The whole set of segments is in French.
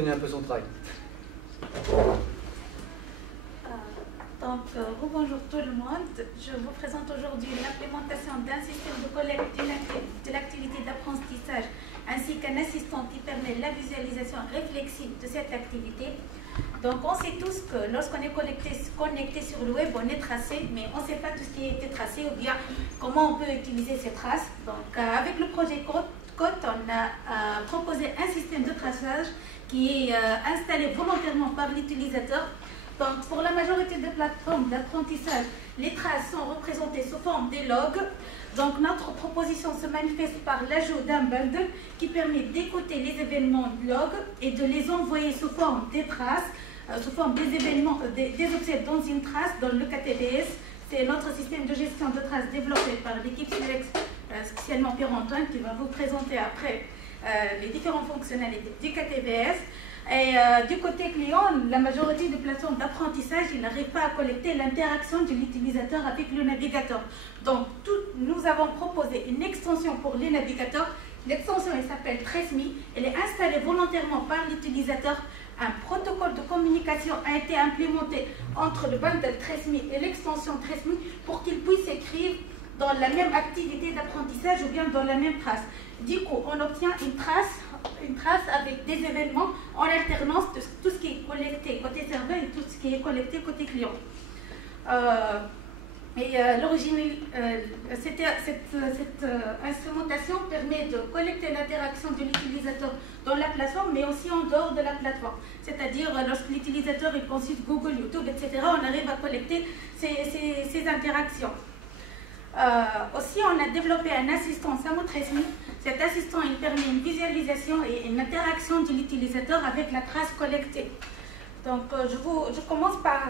connaît un peu son travail. Bonjour tout le monde. Je vous présente aujourd'hui l'implémentation d'un système de collecte de l'activité d'apprentissage ainsi qu'un assistant qui permet la visualisation réflexive de cette activité. Donc on sait tous que lorsqu'on est connecté sur le web, on est tracé, mais on ne sait pas tout ce qui a été tracé ou bien comment on peut utiliser ces traces. Donc avec le projet COTE, on a proposé un système de traçage qui est installé volontairement par l'utilisateur. Donc, pour la majorité des plateformes d'apprentissage, les traces sont représentées sous forme des logs. Donc, notre proposition se manifeste par l'ajout d'un bundle qui permet d'écouter les événements log et de les envoyer sous forme des traces, sous forme des événements, des objets dans une trace, dans le KTBS. C'est notre système de gestion de traces développé par l'équipe SUEX, spécialement Pierre-Antoine, qui va vous présenter après les différentes fonctionnalités du KTBS. Et du côté client, la majorité des plateformes d'apprentissage, ils n'arrivent pas à collecter l'interaction de l'utilisateur avec le navigateur. Donc, nous avons proposé une extension pour les navigateurs. L'extension, elle s'appelle TraceMe. Elle est installée volontairement par l'utilisateur. Un protocole de communication a été implémenté entre le bundle TraceMe et l'extension TraceMe pour qu'ils puissent écrire dans la même activité d'apprentissage ou bien dans la même trace. Du coup, on obtient une trace avec des événements en alternance de tout ce qui est collecté côté serveur et tout ce qui est collecté côté client. Cette instrumentation permet de collecter l'interaction de l'utilisateur dans la plateforme, mais aussi en dehors de la plateforme. C'est-à-dire, lorsque l'utilisateur consulte Google, YouTube, etc., on arrive à collecter ces interactions. Aussi, on a développé un assistant SamoTraceMe. Cet assistant, il permet une visualisation et une interaction de l'utilisateur avec la trace collectée. Donc, je commence par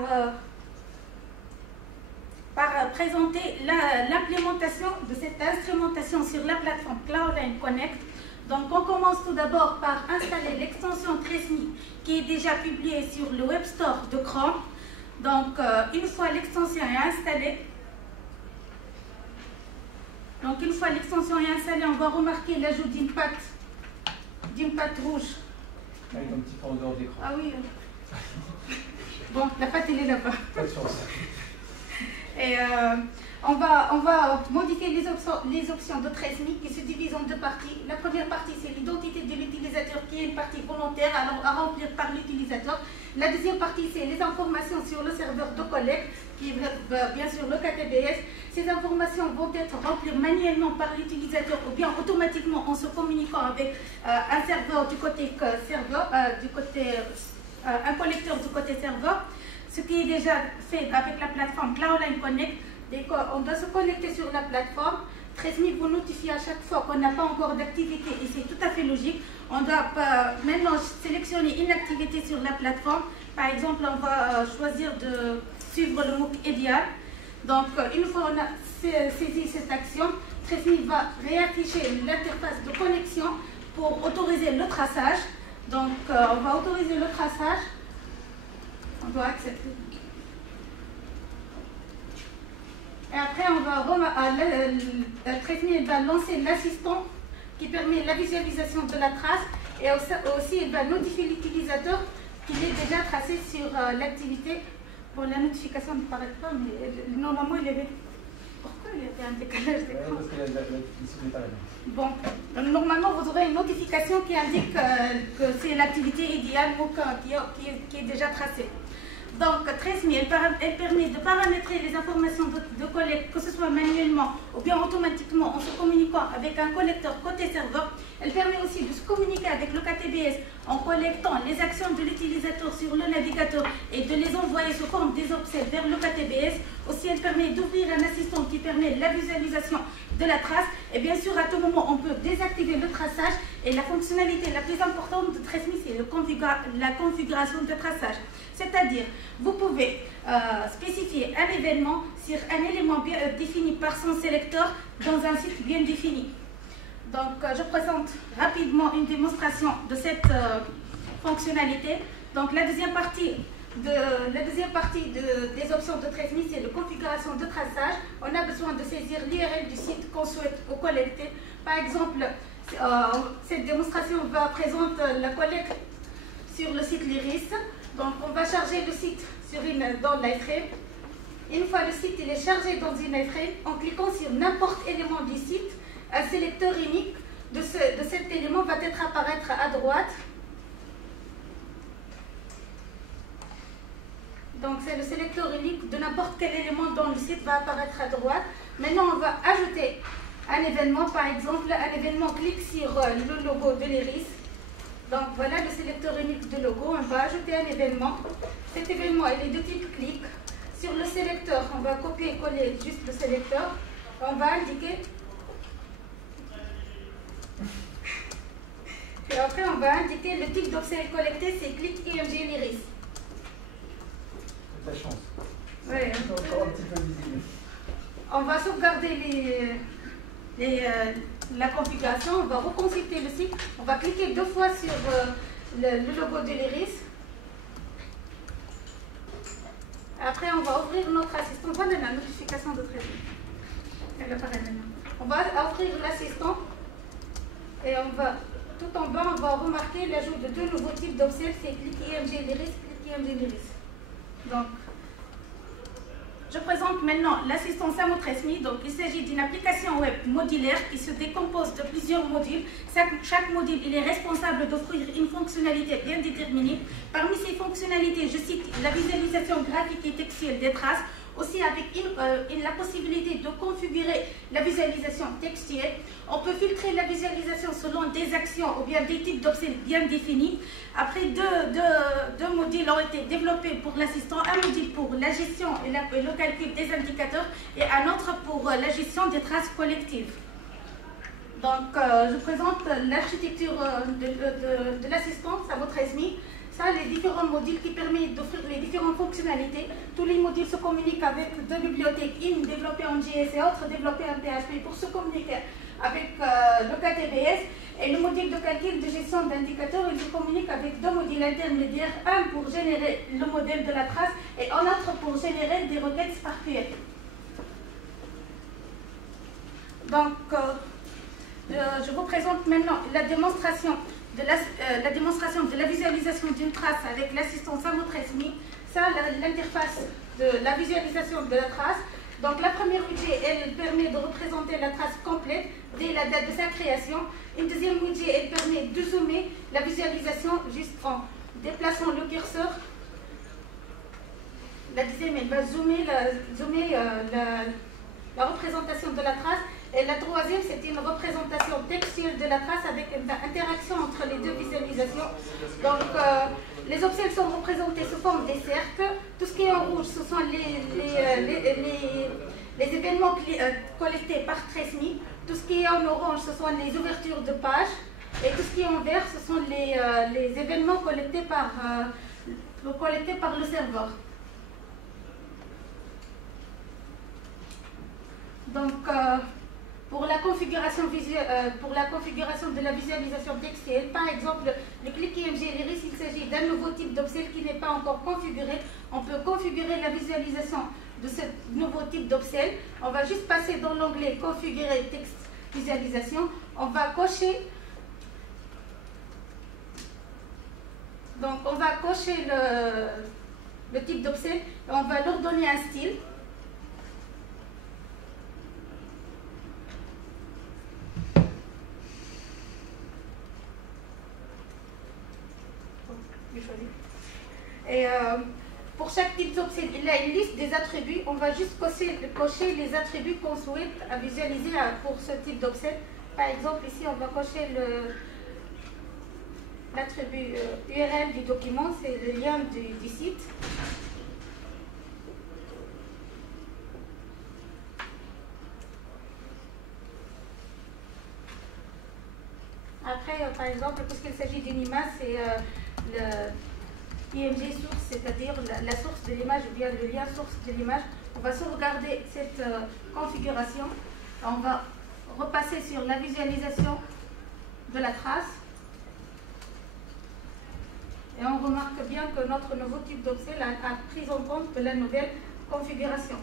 présenter l'implémentation de cette instrumentation sur la plateforme Cloudline Connect. Donc, on commence tout d'abord par installer l'extension TraceMe qui est déjà publiée sur le Web Store de Chrome. Donc, une fois l'extension est installée, on va remarquer l'ajout d'une patte rouge. Avec un petit fond dehors d'écran. Ah oui. Bon, la patte, elle est là-bas. Pas de chance. Et on va modifier les options de TraceMe qui se divisent en deux parties. La première partie, c'est l'identité de l'utilisateur qui est une partie volontaire à remplir par l'utilisateur. La deuxième partie, c'est les informations sur le serveur de collecte, qui est bien sûr le KTBS. Ces informations vont être remplies manuellement par l'utilisateur ou bien automatiquement en se communiquant avec un serveur du côté serveur, un collecteur du côté serveur. Ce qui est déjà fait avec la plateforme Cloudline Connect. On doit se connecter sur la plateforme. TraceMe vous notifie à chaque fois qu'on n'a pas encore d'activité et c'est tout à fait logique. On doit maintenant sélectionner une activité sur la plateforme. Par exemple, on va choisir de suivre le MOOC idéal. Donc, une fois qu'on a saisi cette action, TraceMe va réafficher l'interface de connexion pour autoriser le traçage. Donc, on va autoriser le traçage. On doit accepter. Et après, TraceMe va lancer l'assistant qui permet la visualisation de la trace et aussi il va notifier l'utilisateur qu'il est déjà tracé sur l'activité. Bon, la notification ne paraît pas, mais normalement, il y avait... Pourquoi il y avait un décalage d'écran? Parce que l'issue n'est pas la même. Bon, normalement, vous aurez une notification qui indique que c'est l'activité idéale qui est déjà tracée. Donc, TraceMe, elle permet de paramétrer les informations de collecte, que ce soit manuellement ou bien automatiquement en se communiquant avec un collecteur côté serveur. Elle permet aussi de se communiquer avec le KTBS en collectant les actions de l'utilisateur sur le navigateur et de les envoyer sous forme des objets vers le KTBS. Aussi, elle permet d'ouvrir un assistant qui permet la visualisation de la trace. Et bien sûr, à tout moment, on peut désactiver le traçage. Et la fonctionnalité la plus importante de TraceMe, c'est la configuration de traçage. C'est-à-dire, vous pouvez spécifier un événement sur un élément bien défini par son sélecteur dans un site bien défini. Donc, je présente rapidement une démonstration de cette fonctionnalité. Donc, la deuxième partie des options de TraceMe, c'est la configuration de traçage. On a besoin de saisir l'URL du site qu'on souhaite collecter. Par exemple, cette démonstration va présenter la collecte sur le site Lyris. Donc on va charger le site dans l'iframe. Une fois le site il est chargé dans une iframe, en cliquant sur n'importe élément du site, un sélecteur unique de cet élément va être apparaître à droite. Donc c'est le sélecteur unique de n'importe quel élément dans le site va apparaître à droite. Maintenant on va ajouter un événement, par exemple un événement clique sur le logo de l'Iris. Donc voilà le sélecteur unique de logo, on va ajouter un événement. Cet événement il est de type clic. Sur le sélecteur, on va copier et coller juste le sélecteur. On va indiquer. Et après on va indiquer le type d'objet collecté, c'est clic IMG l'Iris. Ta chance. Ouais. Encore un petit peu visible. On va sauvegarder la configuration, on va reconsulter le site, on va cliquer 2 fois sur le logo de l'Iris. Après, on va ouvrir notre assistant. Voilà la notification de traitement. Elle apparaît maintenant. On va ouvrir l'assistant et on va, tout en bas, on va remarquer l'ajout de 2 nouveaux types d'obsèques, c'est clic IMG l'Iris, clic IMG l'Iris. Donc, je présente maintenant l'assistant Samotresmi. Donc, il s'agit d'une application web modulaire qui se décompose de plusieurs modules. Chaque module il est responsable d'offrir une fonctionnalité bien déterminée. Parmi ces fonctionnalités, je cite la visualisation graphique et textuelle des traces, aussi avec la possibilité de configurer la visualisation textuelle. On peut filtrer la visualisation selon des actions ou bien des types d'objets bien définis. Après, deux modules ont été développés pour l'assistant. Un module pour la gestion et le calcul des indicateurs et un autre pour la gestion des traces collectives. Donc, je présente l'architecture de l'assistant Samotresmi. Ça, les différents modules qui permettent d'offrir les différentes fonctionnalités. Tous les modules se communiquent avec 2 bibliothèques, une développée en JS et autre développée en PHP pour se communiquer avec le KTBS. Et le module de calcul de gestion d'indicateurs, il se communique avec 2 modules intermédiaires, un pour générer le modèle de la trace et un autre pour générer des requêtes SparkQL. Donc, je vous présente maintenant la démonstration de la visualisation d'une trace avec l'assistant Samotresmi. Ça, l'interface de la visualisation de la trace. Donc la première widget, elle permet de représenter la trace complète dès la date de sa création. Une deuxième widget, elle permet de zoomer la visualisation juste en déplaçant le curseur. La deuxième, elle va zoomer la représentation de la trace. Et la troisième, c'est une représentation textuelle de la trace avec une interaction entre les 2 visualisations. Donc, les objets sont représentés sous forme des cercles. Tout ce qui est en rouge, ce sont les événements collectés par Tresmi. Tout ce qui est en orange, ce sont les ouvertures de pages. Et tout ce qui est en vert, ce sont les événements collectés par le serveur. Donc, pour la configuration de la visualisation textuelle, par exemple, le clic IMG l'Iris, il s'agit d'un nouveau type d'objet qui n'est pas encore configuré. On peut configurer la visualisation de ce nouveau type d'objet. On va juste passer dans l'onglet configurer texte visualisation. On va cocher. Donc, on va cocher le type d'objet et on va leur donner un style. Et pour chaque type d'objet, il a une liste des attributs. On va juste cocher les attributs qu'on souhaite visualiser pour ce type d'objet. Par exemple, ici, on va cocher l'attribut URL du document, c'est le lien du site. Après, par exemple, puisqu'il s'agit d'une image, c'est IMG source, c'est-à-dire la source de l'image ou bien le lien source de l'image. On va sauvegarder cette configuration. On va repasser sur la visualisation de la trace. Et on remarque bien que notre nouveau type d'objet a pris en compte de la nouvelle configuration.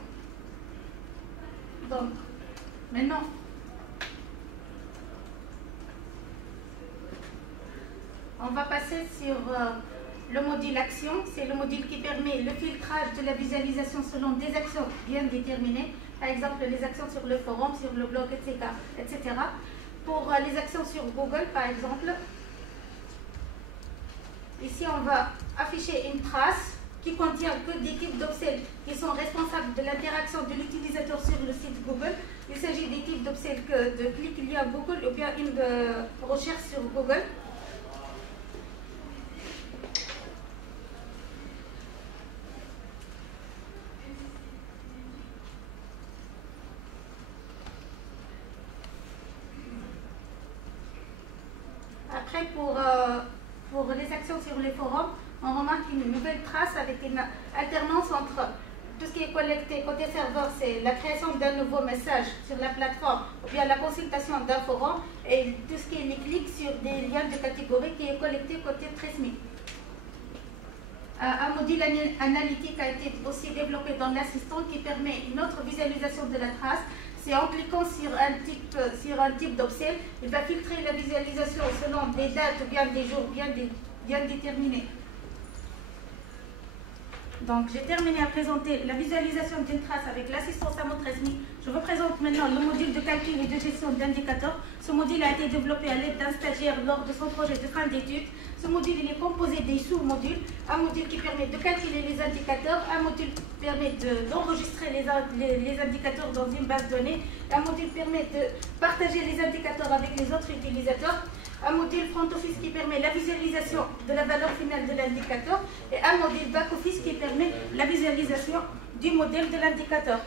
Donc, maintenant, on va passer sur Le module action, c'est le module qui permet le filtrage de la visualisation selon des actions bien déterminées, par exemple les actions sur le forum, sur le blog, etc. Pour les actions sur Google, par exemple, ici on va afficher une trace qui contient que des types d'upsells qui sont responsables de l'interaction de l'utilisateur sur le site Google. Il s'agit des types d'upsells de clics liés à Google ou bien une recherche sur Google. Après, pour les actions sur les forums, on remarque une nouvelle trace avec une alternance entre tout ce qui est collecté côté serveur, c'est la création d'un nouveau message sur la plateforme ou bien la consultation d'un forum, et tout ce qui est les clics sur des liens de catégorie qui est collecté côté Tresme. Un module analytique a été aussi développé dans l'assistant qui permet une autre visualisation de la trace. C'est en cliquant sur un type d'upsell, il va filtrer la visualisation selon des dates ou bien des jours bien déterminés. Donc, j'ai terminé à présenter la visualisation d'une trace avec l'assistant Samo Tresme. Je vous présente maintenant le module de calcul et de gestion d'indicateurs. Ce module a été développé à l'aide d'un stagiaire lors de son projet de fin d'études. Ce module il est composé des sous-modules. Un module qui permet de calculer les indicateurs, un module permet d'enregistrer les indicateurs dans une base de données, un module permet de partager les indicateurs avec les autres utilisateurs, un module front office qui permet la visualisation de la valeur finale de l'indicateur et un module back office qui permet la visualisation du modèle de l'indicateur.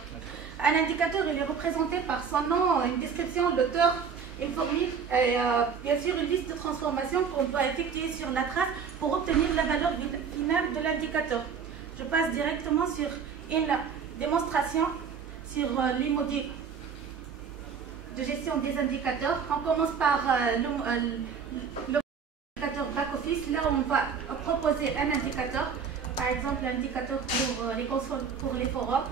Un indicateur il est représenté par son nom, une description, l'auteur, une formule et bien sûr une liste de transformations qu'on doit effectuer sur la trace pour obtenir la valeur finale de l'indicateur. Je passe directement sur une démonstration sur les modules de gestion des indicateurs. On commence par l'indicateur back-office. Là, on va proposer un indicateur, par exemple l'indicateur pour les consoles, pour les forums.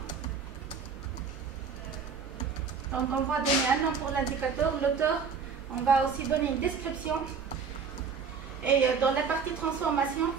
Donc, on va donner un nom pour l'indicateur, l'auteur. On va aussi donner une description. Et dans la partie transformation,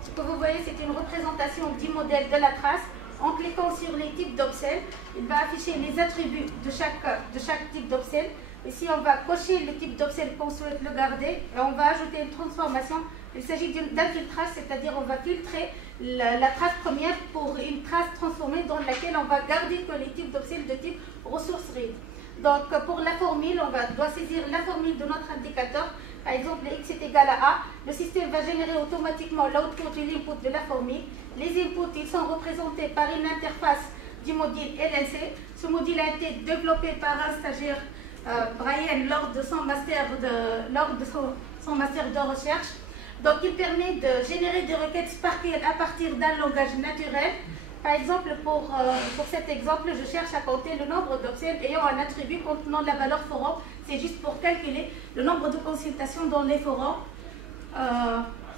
ce que vous voyez, c'est une représentation du modèle de la trace. En cliquant sur les types d'upsell, il va afficher les attributs de chaque type d'upsell. Ici, on va cocher le type d'upsell qu'on souhaite le garder et on va ajouter une transformation. Il s'agit d'un filtrage, c'est-à-dire on va filtrer la trace première pour une trace transformée dans laquelle on va garder que les types d'upsell de type ressources read. Donc pour la formule, doit saisir la formule de notre indicateur. Par exemple, x est égal à A. Le système va générer automatiquement l'output et l'input de la formule. Les inputs, ils sont représentés par une interface du module LNC. Ce module a été développé par un stagiaire, Brian, lors de son master de recherche. Donc, il permet de générer des requêtes SPARQL à partir d'un langage naturel. Par exemple, pour cet exemple, je cherche à compter le nombre d'upsells ayant un attribut contenant la valeur forum. C'est juste pour calculer le nombre de consultations dans les forums.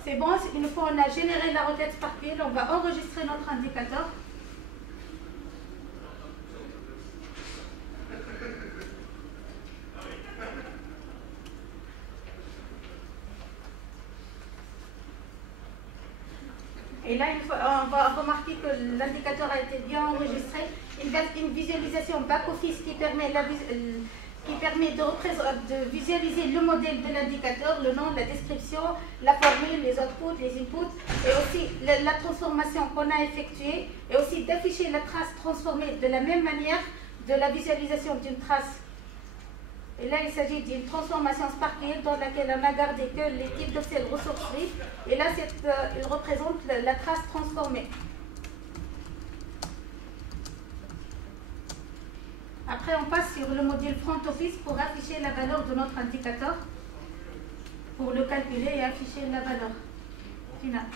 C'est bon, une fois on a généré la requête SPARQL, on va enregistrer notre indicateur. Et là, on va remarquer que l'indicateur a été bien enregistré. Une visualisation back-office qui permet de visualiser le modèle de l'indicateur, le nom, la description, la formule, les outputs, les inputs, et aussi la transformation qu'on a effectuée, et aussi d'afficher la trace transformée de la même manière de la visualisation d'une trace. Et là, il s'agit d'une transformation SPARQL dans laquelle on a gardé que les types d'upsell ressources read. Et là, il représente la trace transformée. Après, on passe sur le module front office pour afficher la valeur de notre indicateur, pour le calculer et afficher la valeur finale.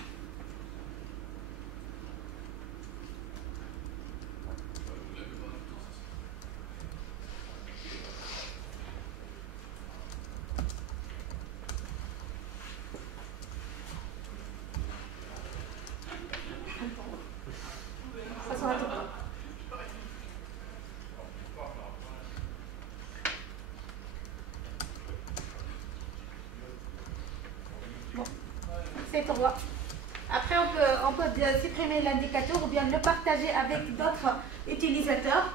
C3. Après, on peut supprimer l'indicateur ou bien le partager avec d'autres utilisateurs.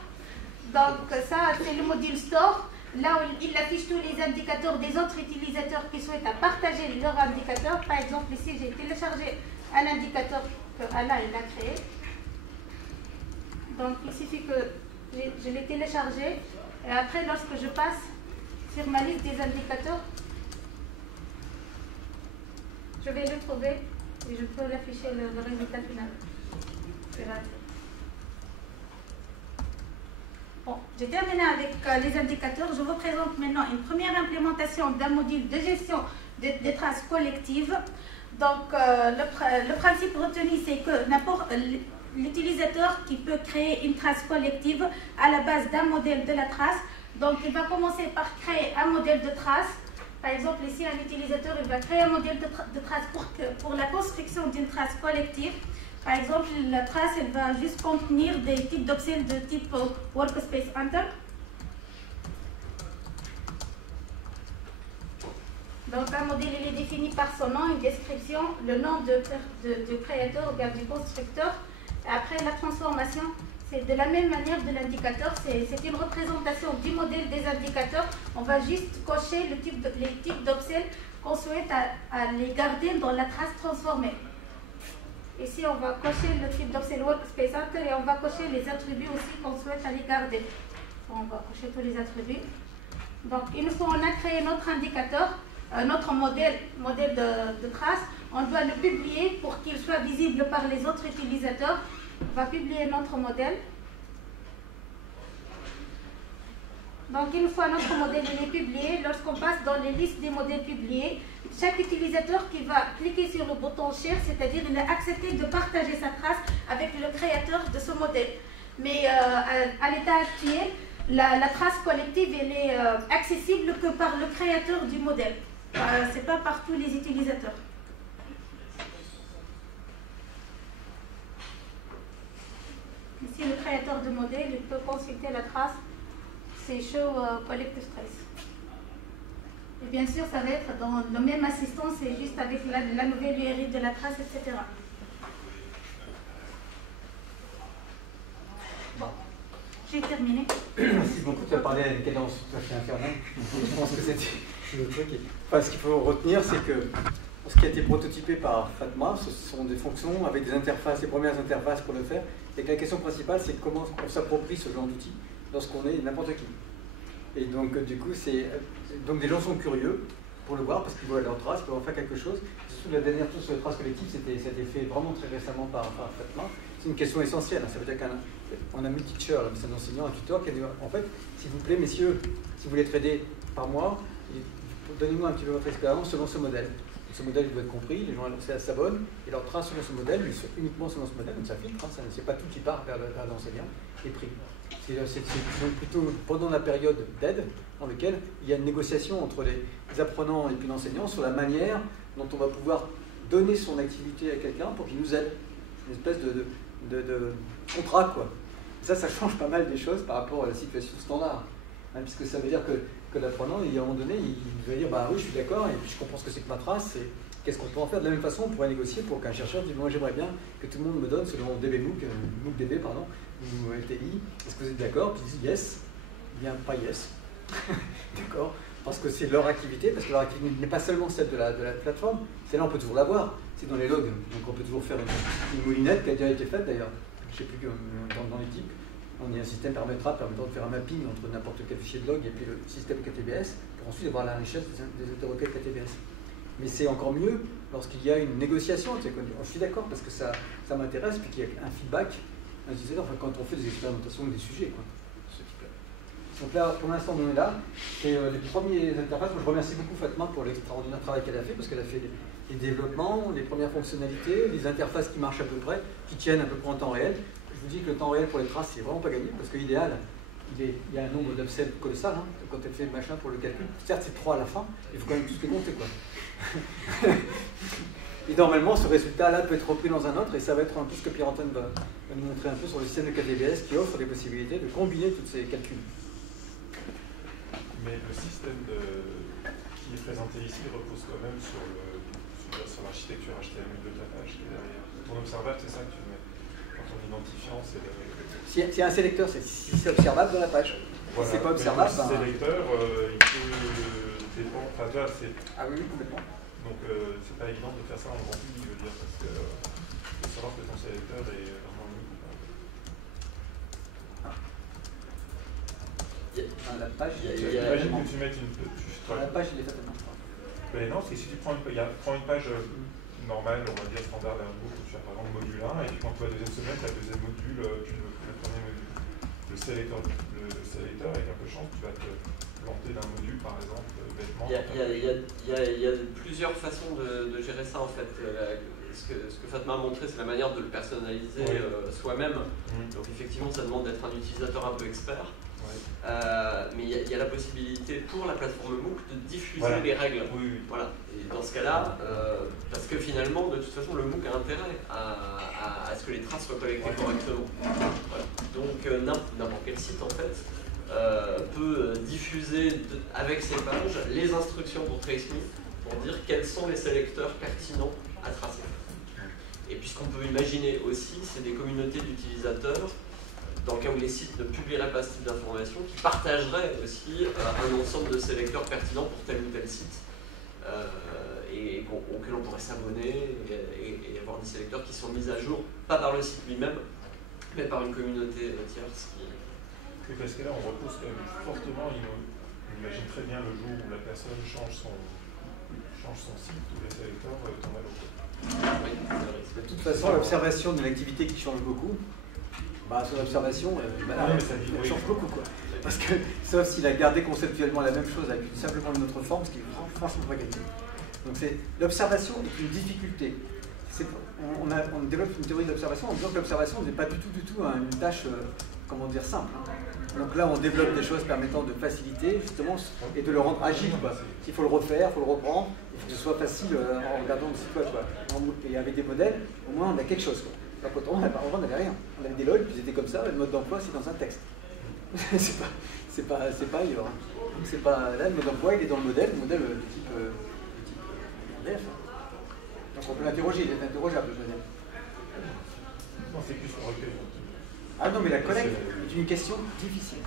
Donc ça, c'est le module Store. Là où il affiche tous les indicateurs des autres utilisateurs qui souhaitent partager leur indicateur. Par exemple, ici, j'ai téléchargé un indicateur que Alain il a créé. Donc, il suffit que je l'ai téléchargé. Et après, lorsque je passe sur ma liste des indicateurs, je vais le trouver et je peux l'afficher le résultat final. Bon, j'ai terminé avec les indicateurs. Je vous présente maintenant une première implémentation d'un module de gestion des traces collectives. Donc, le principe retenu, c'est que n'importe l'utilisateur qui peut créer une trace collective à la base d'un modèle de la trace. Donc, il va commencer par créer un modèle de trace. Par exemple, ici, un utilisateur il va créer un modèle de trace pour la construction d'une trace collective. Par exemple, la trace elle va juste contenir des types d'obsèques de type Workspace Enter. Donc, un modèle il est défini par son nom, une description, le nom du créateur ou bien du constructeur. Et après, la transformation, c'est de la même manière de l'indicateur. C'est une représentation du modèle des indicateurs. On va juste cocher les types d'obsèques qu'on souhaite à les garder dans la trace transformée. Ici, on va cocher le type d'obsèque Workspace Enter et on va cocher les attributs aussi qu'on souhaite à les garder. On va cocher tous les attributs. Donc, une fois on a créé notre indicateur, notre modèle de trace, on doit le publier pour qu'il soit visible par les autres utilisateurs. On va publier notre modèle. Donc, une fois notre modèle est publié, lorsqu'on passe dans les listes des modèles publiés, chaque utilisateur qui va cliquer sur le bouton Share, c'est-à-dire il a accepté de partager sa trace avec le créateur de ce modèle. Mais à l'état actuel, la trace collective elle est accessible que par le créateur du modèle. Ce n'est pas par tous les utilisateurs. Ici, le créateur du modèle il peut consulter la trace. C'est Show Collective Trace. Et bien sûr, ça va être dans le même assistant, c'est juste avec la nouvelle URI de la trace, etc. Bon, j'ai terminé. Merci beaucoup, tu as parlé à une cadence tout à fait infernale. Je pense que c'était le truc. Enfin, ce qu'il faut retenir, c'est que ce qui a été prototypé par Fatma, ce sont des fonctions avec des interfaces, les premières interfaces pour le faire. Et que la question principale, c'est comment on s'approprie ce genre d'outil lorsqu'on est n'importe qui. Et donc, du coup, donc des gens sont curieux pour le voir parce qu'ils voient leur trace, ils peuvent en faire quelque chose. Surtout la dernière tour sur les traces collectives, ça a été fait vraiment très récemment par Fatma. C'est une question essentielle. Ça veut dire qu'on a multi-teacher, c'est un enseignant, un tuteur qui a dit en fait, s'il vous plaît, messieurs, si vous voulez trader par mois, donnez-moi un petit peu votre expérience selon ce modèle. Ce modèle il doit être compris, les gens s'abonnent et leur trace selon ce modèle, uniquement selon ce modèle, donc ça filtre, hein, c'est pas tout qui part vers l'enseignant, est pris. C'est donc plutôt pendant la période d'aide dans laquelle il y a une négociation entre les apprenants et puis l'enseignant sur la manière dont on va pouvoir donner son activité à quelqu'un pour qu'il nous aide. Une espèce de contrat, quoi. Et ça change pas mal des choses par rapport à la situation standard. Hein, puisque ça veut dire que l'apprenant, à un moment donné, il va dire bah oui, je suis d'accord, et puis je comprends ce que c'est que ma trace, et qu'est-ce qu'on peut en faire. De la même façon, on pourrait négocier pour qu'un chercheur dise moi j'aimerais bien que tout le monde me donne selon MOOCDB, pardon, ou LTI, est-ce que vous êtes d'accord? Puis ils disent yes, bien pas yes, d'accord, parce que c'est leur activité, parce que leur activité n'est pas seulement celle de la plateforme, celle-là on peut toujours l'avoir, c'est dans les logs, donc on peut toujours faire une moulinette qui a déjà été faite d'ailleurs, je ne sais plus, dans les types. On a un système permettant de faire un mapping entre n'importe quel fichier de log et puis le système KTBS pour ensuite avoir la richesse des autorequêtes KTBS. Mais c'est encore mieux lorsqu'il y a une négociation. Je suis d'accord parce que ça m'intéresse, puis qu'il y a un feedback, un utilisateur, enfin, quand on fait des expérimentations ou des sujets. Quoi, ce type-là. Donc là, pour l'instant, on est là. C'est les premiers interfaces. Moi, je remercie beaucoup Fatma pour l'extraordinaire travail qu'elle a fait, parce qu'elle a fait les développements, les premières fonctionnalités, les interfaces qui marchent à peu près, qui tiennent à peu près en temps réel. Je vous dis que le temps réel pour les traces, c'est vraiment pas gagné, parce que l'idéal, il y a un nombre d'upsells colossal, hein, quand elle fait le machin pour le calcul. Certes, c'est 3 à la fin, il faut quand même tous les compter, quoi. Et normalement, ce résultat-là peut être repris dans un autre, et ça va être un peu ce que Pierre-Antoine va nous montrer un peu sur le système de KTBS qui offre des possibilités de combiner tous ces calculs. Mais le système qui est présenté ici repose quand même sur le sur l'architecture HTML de ta page qui est derrière. Ton observable, c'est ça que tu mets. Dans ton identifiant, c'est le... Si y a un sélecteur, si c'est observable dans la page. Voilà. Si c'est pas observable, le sélecteur, il peut dépendre. Enfin, tu vois, c'est... Ah oui, complètement. Donc, c'est pas évident de faire ça en grand public, je veux dire, parce que faut savoir que ton sélecteur est vraiment unique. Dans la page, Imagine que tu mettes une... Dans la page, il est faite. Ben non, parce que si tu prends une page normale, on va dire standard d'un book, où tu as par exemple le module 1, et puis quand tu vas à la deuxième semaine, tu as le deuxième module, tu veux le premier module. Le sélecteur, avec un peu de chance, tu vas te planter d'un module, par exemple, bêtement. Il y a plusieurs façons de gérer ça, en fait. Ce que Fatma a montré, c'est la manière de le personnaliser soi-même. Donc effectivement, ça demande d'être un utilisateur un peu expert. Mais il y a la possibilité pour la plateforme MOOC de diffuser les règles. Voilà. Et dans ce cas-là, parce que finalement, de toute façon, le MOOC a intérêt à ce que les traces soient collectées correctement. Voilà. Donc n'importe quel site, en fait, peut diffuser avec ses pages les instructions pour TraceMe pour dire quels sont les sélecteurs pertinents à tracer. Et puis ce qu'on peut imaginer aussi, c'est des communautés d'utilisateurs, dans le cas où les sites ne publieraient pas ce type d'informations, qui partageraient aussi un ensemble de sélecteurs pertinents pour tel ou tel site, et auquel on pourrait s'abonner et avoir des sélecteurs qui sont mis à jour, pas par le site lui-même, mais par une communauté tierce. Oui, parce que là, on repose quand même fortement, on imagine très bien le jour où la personne change son site, tous les sélecteurs tombent à l'eau. Oui, de toute façon, l'observation d'une activité qui change beaucoup, bah, son observation, elle change beaucoup, quoi. Parce que, sauf s'il a gardé conceptuellement la même chose avec simplement une autre forme, ce qui est franchement pas gagné. Donc l'observation est une difficulté. On développe une théorie de l'observation en disant que l'observation n'est pas du tout une tâche, comment dire, simple. Donc là, on développe des choses permettant de faciliter, justement, et de le rendre agile, quoi. S'il faut le refaire, il faut le reprendre, il faut que ce soit facile en regardant le site web, quoi. Et avec des modèles, au moins, on a quelque chose, quoi. Alors qu'autrement, on n'avait rien. On avait des logs, puis c'était comme ça, le mode d'emploi, c'est dans un texte. c'est pas ailleurs. Donc c'est pas, là, le mode d'emploi, il est dans le modèle de type RDF. Donc on peut l'interroger, il est interrogeable, je veux dire. Non, c'est plus le recueil. Ah non, mais la collecte est une question difficile.